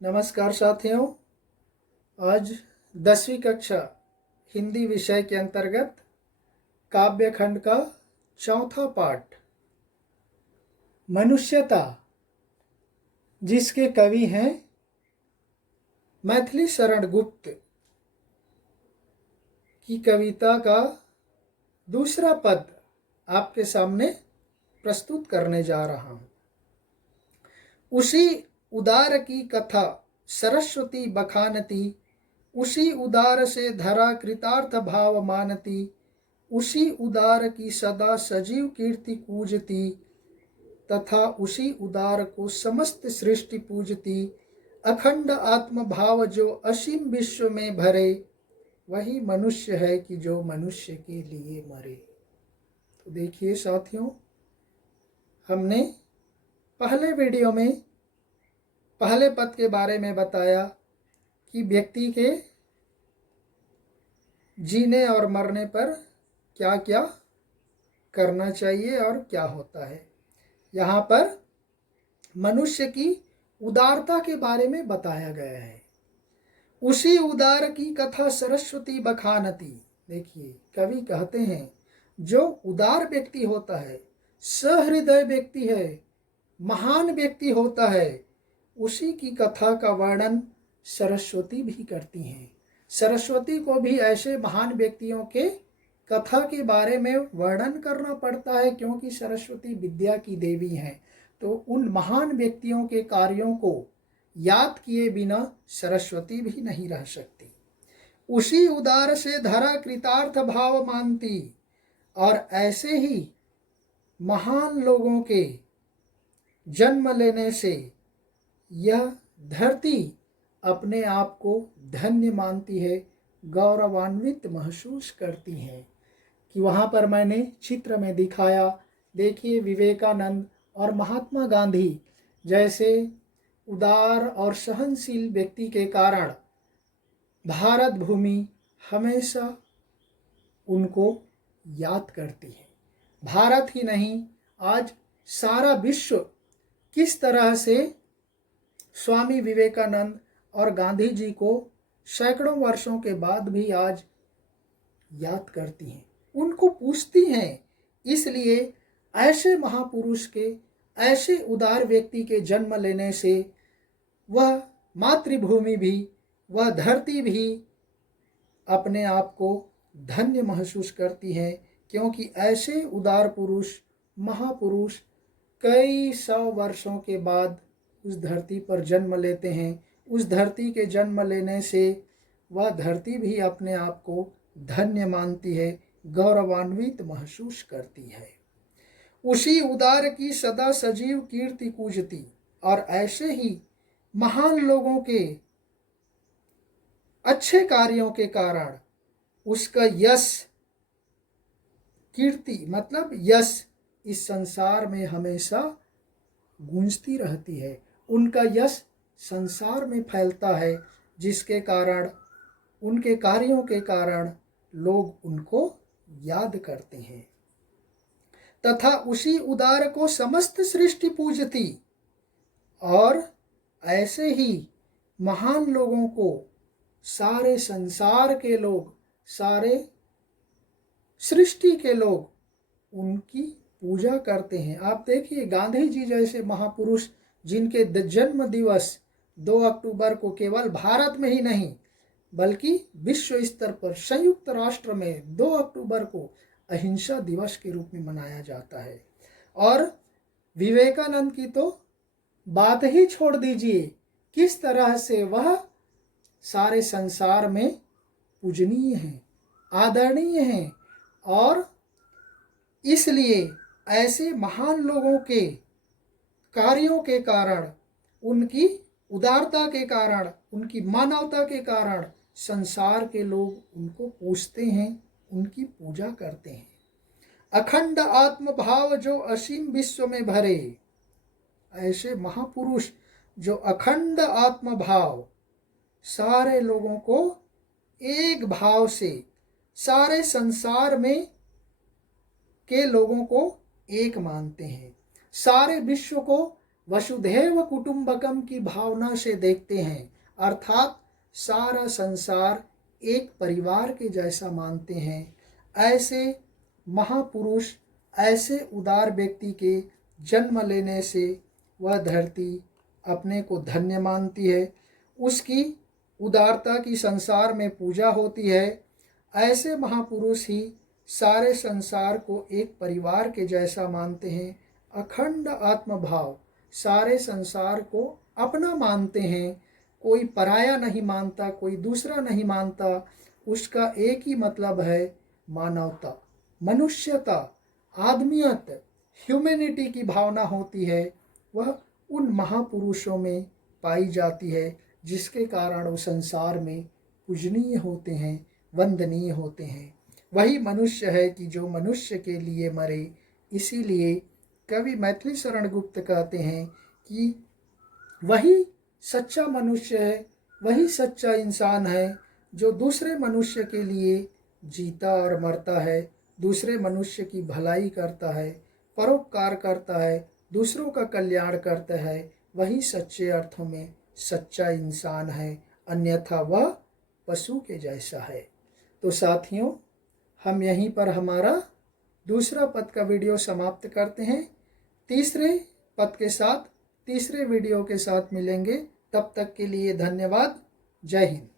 नमस्कार साथियों। आज 10वीं कक्षा हिंदी विषय के अंतर्गत काव्य खंड का चौथा पाठ मनुष्यता, जिसके कवि हैं मैथिली शरण गुप्त की कविता का दूसरा पद आपके सामने प्रस्तुत करने जा रहा हूँ। उसी उदार की कथा सरस्वती बखानती, उसी उदार से धरा कृतार्थ भाव मानती, उसी उदार की सदा सजीव कीर्ति पूजती, तथा उसी उदार को समस्त सृष्टि पूजती। अखंड आत्म भाव जो असीम विश्व में भरे, वही मनुष्य है कि जो मनुष्य के लिए मरे। तो देखिए साथियों, हमने पहले वीडियो में पहले पद के बारे में बताया कि व्यक्ति के जीने और मरने पर क्या क्या करना चाहिए और क्या होता है। यहाँ पर मनुष्य की उदारता के बारे में बताया गया है। उसी उदार की कथा सरस्वती बखानती। देखिए, कवि कहते हैं जो उदार व्यक्ति होता है, सहृदय व्यक्ति है, महान व्यक्ति होता है, उसी की कथा का वर्णन सरस्वती भी करती हैं। सरस्वती को भी ऐसे महान व्यक्तियों के कथा के बारे में वर्णन करना पड़ता है, क्योंकि सरस्वती विद्या की देवी हैं। तो उन महान व्यक्तियों के कार्यों को याद किए बिना सरस्वती भी नहीं रह सकती। उसी उदार से धरा कृतार्थ भाव मानती, और ऐसे ही महान लोगों के जन्म लेने से यह धरती अपने आप को धन्य मानती है, गौरवान्वित महसूस करती है। कि वहाँ पर मैंने चित्र में दिखाया, देखिए विवेकानंद और महात्मा गांधी जैसे उदार और सहनशील व्यक्ति के कारण भारत भूमि हमेशा उनको याद करती है। भारत ही नहीं, आज सारा विश्व किस तरह से स्वामी विवेकानंद और गांधी जी को सैकड़ों वर्षों के बाद भी आज याद करती हैं, उनको पूछती हैं। इसलिए ऐसे महापुरुष के, ऐसे उदार व्यक्ति के जन्म लेने से वह मातृभूमि भी, वह धरती भी अपने आप को धन्य महसूस करती है, क्योंकि ऐसे उदार पुरुष, महापुरुष कई सौ वर्षों के बाद उस धरती पर जन्म लेते हैं। उस धरती के जन्म लेने से वह धरती भी अपने आप को धन्य मानती है, गौरवान्वित महसूस करती है। उसी उदार की सदा सजीव कीर्ति पूजती, और ऐसे ही महान लोगों के अच्छे कार्यों के कारण उसका यश, कीर्ति मतलब यश, इस संसार में हमेशा गूंजती रहती है। उनका यश संसार में फैलता है, जिसके कारण, उनके कार्यों के कारण लोग उनको याद करते हैं। तथा उसी उदार को समस्त सृष्टि पूजती, और ऐसे ही महान लोगों को सारे संसार के लोग, सारे सृष्टि के लोग उनकी पूजा करते हैं। आप देखिए, गांधी जी जैसे महापुरुष जिनके जन्म दिवस 2 अक्टूबर को केवल भारत में ही नहीं बल्कि विश्व स्तर पर संयुक्त राष्ट्र में 2 अक्टूबर को अहिंसा दिवस के रूप में मनाया जाता है। और विवेकानंद की तो बात ही छोड़ दीजिए, किस तरह से वह सारे संसार में पूजनीय हैं, आदरणीय हैं। और इसलिए ऐसे महान लोगों के कार्यों के कारण, उनकी उदारता के कारण, उनकी मानवता के कारण संसार के लोग उनको पूजते हैं, उनकी पूजा करते हैं। अखंड आत्म भाव जो असीम विश्व में भरे, ऐसे महापुरुष जो अखंड आत्म भाव, सारे लोगों को एक भाव से, सारे संसार में के लोगों को एक मानते हैं, सारे विश्व को वसुधैव कुटुंबकम की भावना से देखते हैं, अर्थात सारा संसार एक परिवार के जैसा मानते हैं, ऐसे महापुरुष, ऐसे उदार व्यक्ति के जन्म लेने से वह धरती अपने को धन्य मानती है, उसकी उदारता की संसार में पूजा होती है। ऐसे महापुरुष ही सारे संसार को एक परिवार के जैसा मानते हैं, अखंड आत्मभाव, सारे संसार को अपना मानते हैं, कोई पराया नहीं मानता, कोई दूसरा नहीं मानता, उसका एक ही मतलब है मानवता, मनुष्यता, आदमियत, ह्यूमैनिटी की भावना होती है, वह उन महापुरुषों में पाई जाती है, जिसके कारण वो संसार में पूजनीय होते हैं, वंदनीय होते हैं। वही मनुष्य है कि जो मनुष्य के लिए मरे। इसीलिए कवि मैथिली शरण गुप्त कहते हैं कि वही सच्चा मनुष्य है, वही सच्चा इंसान है जो दूसरे मनुष्य के लिए जीता और मरता है, दूसरे मनुष्य की भलाई करता है, परोपकार करता है, दूसरों का कल्याण करता है। वही सच्चे अर्थों में सच्चा इंसान है, अन्यथा वह पशु के जैसा है। तो साथियों, हम यहीं पर हमारा दूसरा पद का वीडियो समाप्त करते हैं। तीसरे पद के साथ, तीसरे वीडियो के साथ मिलेंगे। तब तक के लिए धन्यवाद। जय हिंद।